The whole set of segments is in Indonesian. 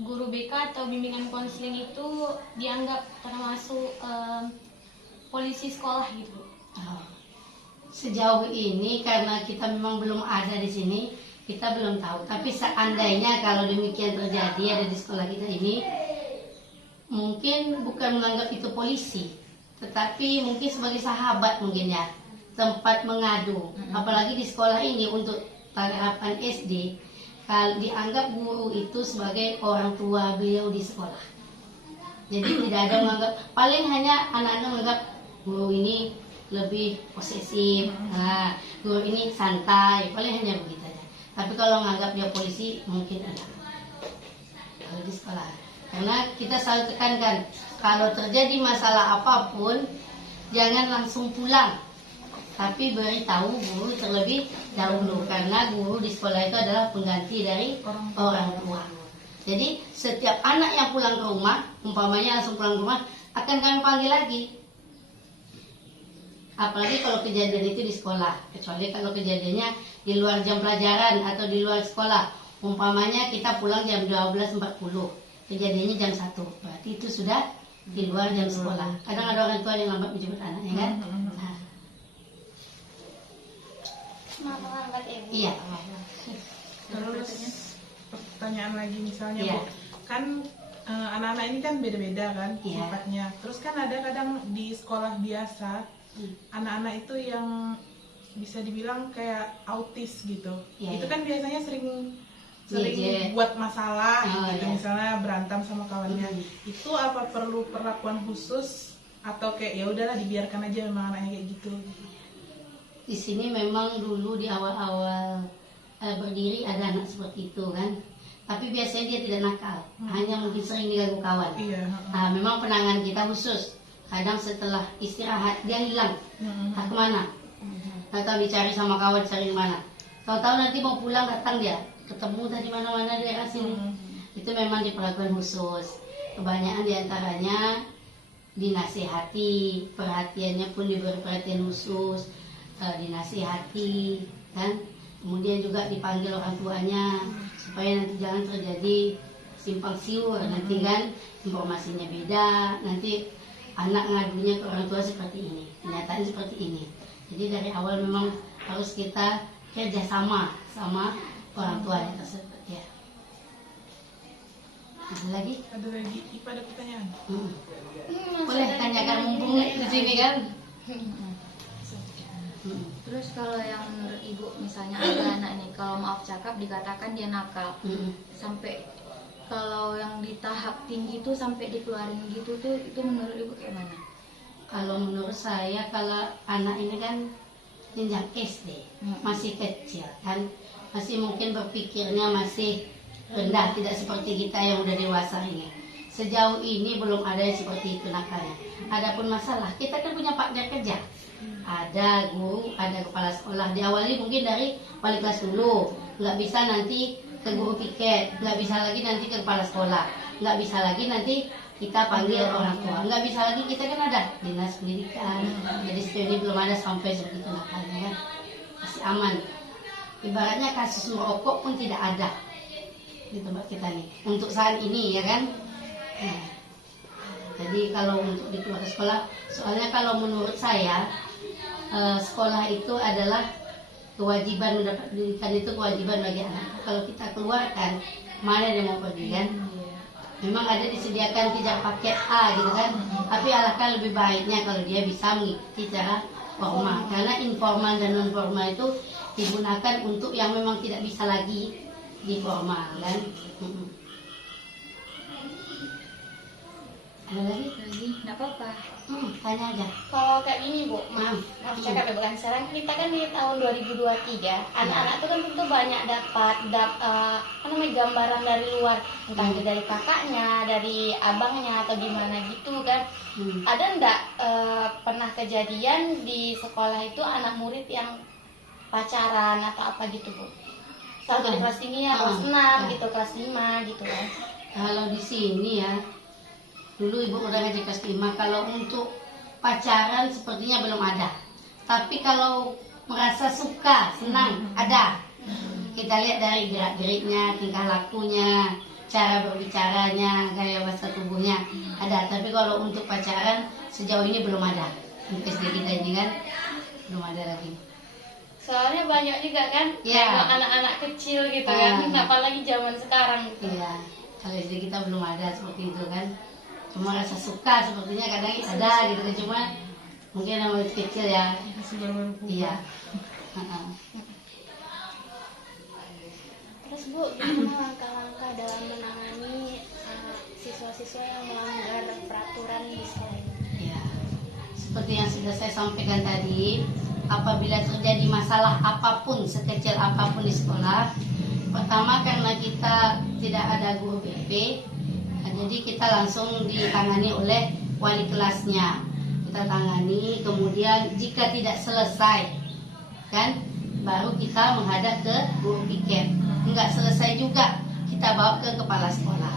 guru BK atau bimbingan konseling itu dianggap termasuk polisi sekolah gitu, Bu? Oh. Sejauh ini karena kita memang belum ada di sini, kita belum tahu. Tapi seandainya kalau demikian terjadi ada di sekolah kita ini, mungkin bukan menganggap itu polisi, tetapi mungkin sebagai sahabat mungkin ya, tempat mengadu. Apalagi di sekolah ini untuk tahapan SD, kalau dianggap guru itu sebagai orang tua beliau di sekolah. Jadi tidak ada menganggap, paling hanya anak-anak menganggap guru ini lebih posesif, nah, guru ini santai, paling hanya begitu aja. Tapi kalau menganggap dia polisi mungkin ada kalau di sekolah. Karena kita selalu tekankan kalau terjadi masalah apapun jangan langsung pulang, tapi beritahu guru terlebih dahulu, karena guru di sekolah itu adalah pengganti dari orang tua. Jadi setiap anak yang pulang ke rumah, umpamanya langsung pulang ke rumah, akan kami panggil lagi. Apalagi kalau kejadian itu di sekolah, kecuali kalau kejadiannya di luar jam pelajaran atau di luar sekolah. Umpamanya kita pulang jam 12.40, kejadiannya jam 1, berarti itu sudah di luar jam sekolah. Kadang ada orang tua yang lambat menjemput anaknya kan. Nah. Kenapa lambat, Ibu? Iya. Terus pertanyaan lagi misalnya, Iya. Bu, kan anak-anak ini kan beda-beda kan Iya. sifatnya. Terus kan ada kadang di sekolah biasa anak-anak itu yang bisa dibilang kayak autis gitu. Iya, Itu iya. kan biasanya sering Iya. buat masalah gitu, iya. misalnya berantem sama kawannya. Itu apa perlu perlakuan khusus atau kayak ya udahlah dibiarkan aja memang anaknya kayak gitu? Di sini memang dulu di awal-awal berdiri ada anak seperti itu kan. Tapi biasanya dia tidak nakal, hanya mungkin sering diganggu kawan. Iya. Nah, memang penanganan kita khusus. Kadang setelah istirahat dia hilang, entah kemana. Atau dicari sama kawan, cari di mana. Tahu-tahu nanti mau pulang datang dia, ketemu tadi mana-mana daerah sini. Itu memang diperlakukan khusus. Kebanyakan diantaranya dinasihati, perhatiannya pun diberi perhatian khusus, dinasihati, kan? Kemudian juga dipanggil orang tuanya supaya nanti jangan terjadi simpang siur, nanti kan informasinya beda, nanti anak ngadunya ke orang tua seperti ini, kenyataannya seperti ini. Jadi dari awal memang harus kita kerjasama sama orang tuanya tersebut ya. Ada lagi? Ada lagi, Ipa ada pertanyaan? Boleh tanyakan mumpung di sini kan? Terus kalau yang menurut Ibu, misalnya ada anak nih, kalau maaf cakap dikatakan dia nakal, sampai kalau yang di tahap tinggi tuh sampai dikeluarin gitu tuh, itu menurut Ibu kayak mana? Kalau menurut saya, kalau anak ini kan jenjang SD, masih kecil kan, masih mungkin berpikirnya masih rendah, tidak seperti kita yang udah dewasa ini. Sejauh ini belum ada yang seperti itu nakalnya. Adapun masalah, kita kan punya partner kerja. Ada guru, ada kepala sekolah. Diawali mungkin dari wali kelas dulu, nggak bisa nanti ke guru piket, nggak bisa lagi nanti ke kepala sekolah, nggak bisa lagi nanti kita panggil orang tua, nggak bisa lagi kita kan ada dinas pendidikan. Jadi sejauh ini belum ada sampai seperti itu nakalnya kan, masih aman. Ibaratnya kasus merokok pun tidak ada di tempat kita nih untuk saat ini ya kan. Nah, jadi kalau untuk di keluarga sekolah, soalnya kalau menurut saya sekolah itu adalah kewajiban, mendapat pendidikan itu kewajiban bagi anak. Kalau kita keluarkan, mana dia mau pergi kan? Memang ada disediakan tidak paket A gitu kan, tapi alangkah lebih baiknya kalau dia bisa mengikuti secara formal, karena informal dan non formal itu digunakan untuk yang memang tidak bisa lagi di formal kan. Ada lagi? Nggak apa-apa. Tanya aja. Kalau kayak gini, Bu, Maaf. maaf cakap ya, bukan sekarang kita kan di tahun 2023, anak-anak tuh kan tentu banyak dapat gambaran dari luar, entah itu dari kakaknya, dari abangnya atau gimana gitu kan. Ada enggak pernah kejadian di sekolah itu anak murid yang pacaran atau apa gitu, Bu? Satu di kelas tinggi ya, kelas 6 gitu, kelas 5 gitu kan. Kalau di sini ya, dulu ibu udah ngajar kelas 5, kalau untuk pacaran sepertinya belum ada. Tapi kalau merasa suka, senang, ada. Kita lihat dari gerak-geriknya, tingkah lakunya, cara berbicaranya, gaya bahasa tubuhnya ada. Tapi kalau untuk pacaran sejauh ini belum ada. Untuk SD kita ini kan belum ada lagi. Soalnya banyak juga kan Iya. nengok anak-anak kecil gitu kan, Ah. apalagi zaman sekarang gitu. Iya, kalau SD kita belum ada seperti itu kan. Cuma rasa suka sepertinya kadang ada gitu kan, cuma mungkin yang masih kecil ya. Masih baru-baru puber. Iya. Heeh. Terus Bu, gimana langkah-langkah dalam menangani siswa-siswa yang melanggar peraturan di sekolah ini? Ya, seperti yang sudah saya sampaikan tadi, apabila terjadi masalah apapun, sekecil apapun di sekolah, pertama karena kita tidak ada guru BP, jadi kita langsung ditangani oleh wali kelasnya. Kita tangani, kemudian jika tidak selesai, kan, baru kita menghadap ke guru piket. Enggak selesai juga, kita bawa ke kepala sekolah.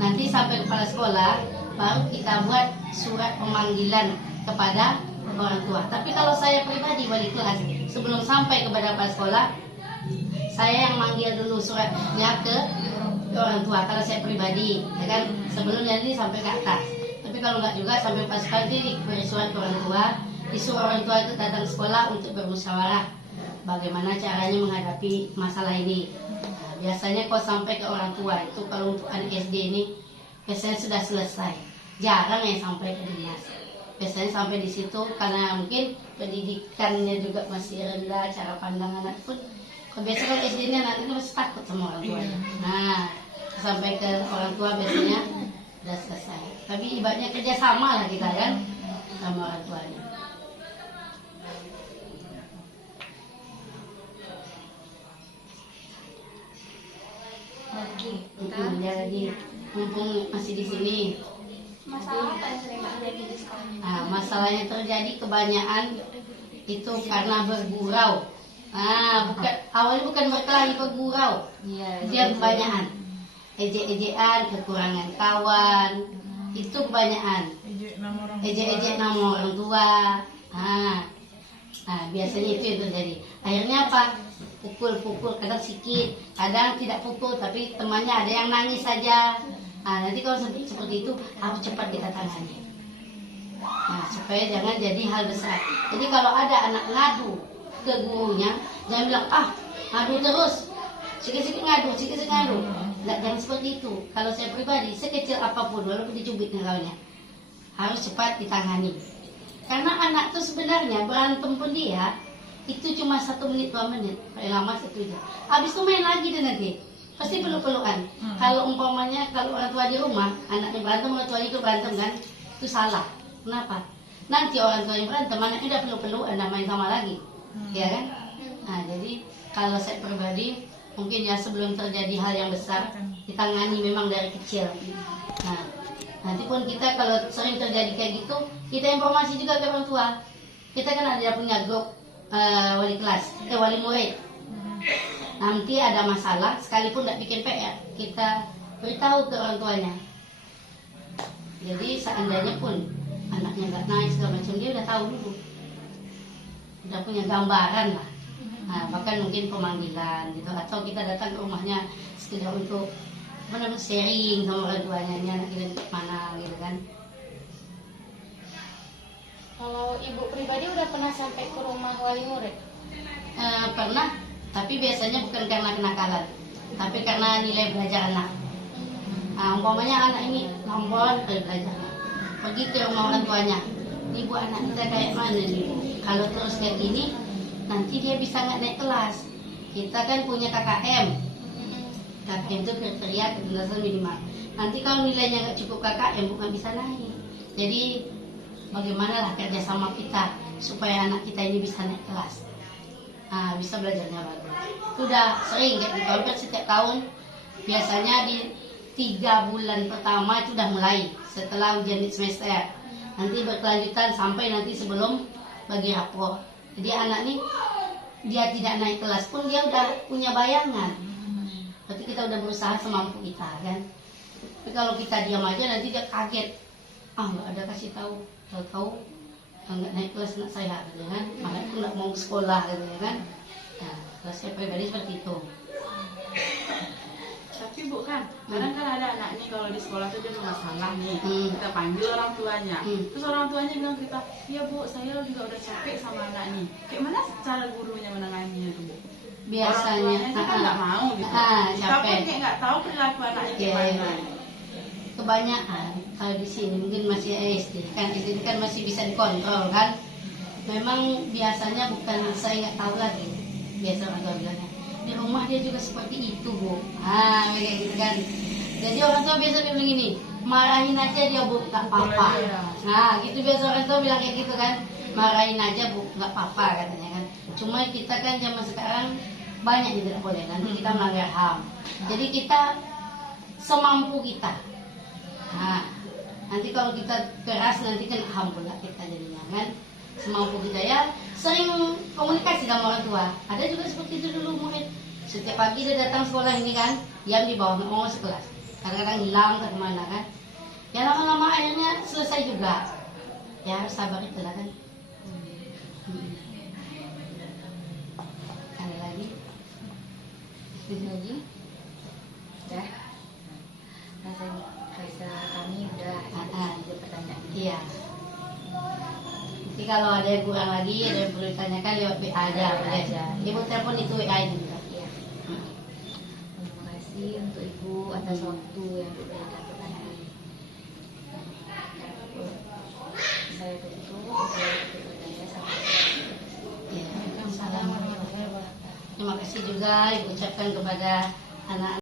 Nanti sampai kepala sekolah, baru kita buat surat pemanggilan kepada orang tua. Tapi kalau saya pribadi wali kelas, sebelum sampai kepada kepala sekolah, saya yang manggil dulu suratnya ke orang tua. Kalau saya pribadi, ya kan, sebelumnya ini sampai ke atas. Tapi kalau enggak juga sampai kepala sekolah, diberi surat ke orang tua, disuruh orang tua itu datang ke sekolah untuk bermusyawarah bagaimana caranya menghadapi masalah ini. Nah, biasanya kalau sampai ke orang tua itu, kalau untuk anak SD ini biasanya sudah selesai. Jarang yang sampai ke dinas. Biasanya sampai di situ karena mungkin pendidikannya juga masih rendah, cara pandang anak pun. Kalau biasa kalau SD ini anak itu masih takut sama orang tua. Nah, sampai ke orang tua biasanya sudah selesai. Tapi ibaratnya kerjasama lah kita kan sama orang tuanya. Oke, kita Dia lagi mumpung masih di sini. Masalah apa yang sering terjadi di sekolah ini? Nah, masalahnya terjadi kebanyakan itu karena bergurau. Bukan awalnya bukan berkelahi, bergurau. iya, Dia kebanyakan ejek-ejekan, kekurangan kawan, itu kebanyakan. Ejek nama orang tua. Ejek-ejek nama orang tua. Nah, biasanya itu yang terjadi. Akhirnya apa? Pukul-pukul, kadang sikit, kadang tidak pukul, tapi temannya ada yang nangis saja. Nah, nanti kalau seperti itu harus cepat kita tangani. Nah, supaya jangan jadi hal besar. Jadi kalau ada anak ngadu ke gurunya, jangan bilang, ngadu terus, sikit-sikit ngadu, sikit-sikit ngadu. Nggak, jangan seperti itu. Kalau saya pribadi, sekecil apapun, walaupun dicubit nilainya, harus cepat ditangani. Karena anak tuh sebenarnya berantem pun dia, itu cuma 1 menit 2 menit, paling lama 1 jam. Habis itu main lagi dia nanti, pasti peluk-pelukan. Kalau umpamanya kalau orang tua di rumah, anaknya berantem, orang tuanya itu berantem kan, itu salah. Kenapa? Nanti orang tuanya berantem, anaknya udah peluk-pelukan, udah main sama lagi, ya kan? Nah, jadi kalau saya pribadi, mungkin ya sebelum terjadi hal yang besar, ditangani memang dari kecil. Nah, nanti pun kita kalau sering terjadi kayak gitu, kita informasi juga ke orang tua. Kita kan ada punya grup wali kelas, wali murid. Nanti ada masalah, sekalipun tidak bikin PR, kita beritahu ke orang tuanya. Jadi seandainya pun anaknya nggak naik segala macam, dia udah tahu dulu, udah punya gambaran lah. Nah, bahkan mungkin pemanggilan gitu, atau kita datang ke rumahnya sekedar untuk sharing sama orang tuanya, ini anak kita di mana gitu kan. Kalau ibu pribadi udah pernah sampai ke rumah wali murid? Pernah, tapi biasanya bukan karena kenakalan, tapi karena nilai belajar anak. Umpamanya anak ini nombor belajar, pergi ke rumah orang tuanya, ibu anak kita kayak mana nih? Kalau terus kayak gini, nanti dia bisa nggak naik kelas. Kita kan punya KKM. KKM itu kriteria kecerdasan minimal. Nanti kalau nilainya nggak cukup KKM, bukan bisa naik. Jadi bagaimana lah kerjasama kita supaya anak kita ini bisa naik kelas, bisa belajarnya bagus. Sudah sering kayak gitu, hampir setiap tahun. Biasanya di 3 bulan pertama itu udah mulai setelah ujian semester. Nanti berkelanjutan sampai nanti sebelum bagi rapor. Jadi anak nih dia tidak naik kelas pun dia udah punya bayangan. Berarti kita udah berusaha semampu kita kan. Tapi kalau kita diam aja nanti dia kaget. Nggak ada kasih tahu nggak naik kelas anak saya gitu kan. Makanya aku nggak mau ke sekolah gitu kan. Nah, kalau saya pribadi seperti itu. Tapi Bu kan, kadang kan ada anak nih kalau di sekolah tuh dia bermasalah nih, kita panggil orang tuanya, terus orang tuanya bilang kita, iya Bu, saya juga udah capek sama anak nih. Kayak mana cara gurunya menanganinya tuh Bu? Biasanya Orang tuanya kan nggak mau gitu. Kita capek. pun kayak nggak tahu perilaku anaknya gimana. Kebanyakan kalau di sini mungkin masih SD kan, SD kan masih bisa dikontrol kan. Memang biasanya bukan, saya nggak tahu lagi, biasa orang tua bilangnya di rumah dia juga seperti itu Bu, kayak gitu kan. Jadi orang tua biasa bilang gini, marahin aja dia Bu, nggak apa-apa. Nah gitu biasa orang tua bilang kayak gitu kan, marahin aja Bu, nggak apa-apa katanya kan. Cuma kita kan zaman sekarang banyak yang tidak boleh, nanti kita melanggar HAM. Jadi kita semampu kita. Nah, nanti kalau kita keras nanti kan HAM pula kita jadinya kan. Semampu kita ya, sering komunikasi sama orang tua. Ada juga seperti itu dulu murid. Setiap pagi dia datang sekolah ini kan, diam di bawah, nggak mau sekelas. Kadang-kadang hilang ke kemana kan. Ya lama-lama akhirnya selesai juga. Ya harus sabar itulah kan. Ada lagi? Lagi? Udah? Rasa kami udah ada pertanyaan. Iya. Nanti kalau ada yang kurang lagi, ada yang perlu ditanyakan lewat WA aja. Ibu telepon itu WA ini juga. Iya. Terima kasih untuk Ibu atas waktu yang diberikan kepada kami. Saya tutup. Saya sampai. Ya, salam. Terima kasih juga Ibu ucapkan kepada anak